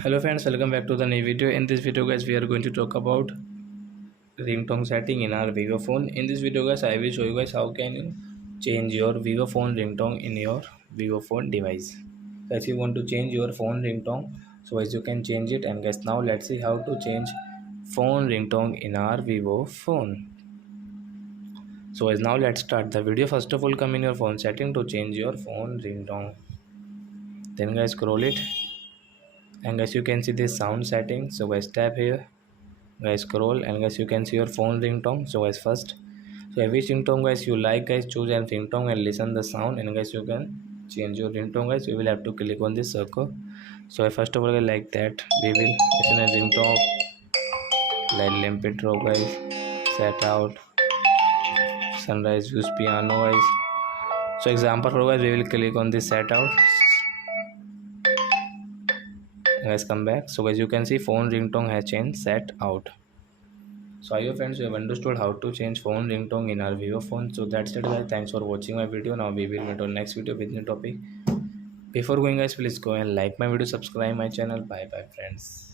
Hello friends, welcome back to the new video. In this video guys, we are going to talk about ringtone setting in our Vivo phone. In this video guys, I will show you guys how can you change your Vivo phone ringtone in your Vivo phone device. So if you want to change your phone ringtone, so as you can change it. And guys, now let's see how to change phone ringtone in our Vivo phone. So as now let's start the video. First of all, come in your phone setting to change your phone ringtone. Then guys, scroll it, and guys you can see this sound setting. So guys, tap here, guys scroll, and guys you can see your phone ringtone. So guys, first, so which ringtone guys you like, guys choose a ringtone and listen the sound, and guys you can change your ringtone. Guys, you will have to click on this circle. So first of all guys, like that we will listen a ringtone like limpid drop guys, set out, sunrise views, piano guys. So example for guys, we will click on this set out. Guys, come back. So guys, you can see phone ringtone has changed set out. So I hope friends you have understood how to change phone ringtone in our Vivo phone. So that's it guys, thanks for watching my video. Now we will meet on next video with new topic. Before going guys, please go and like my video, subscribe my channel. Bye bye friends.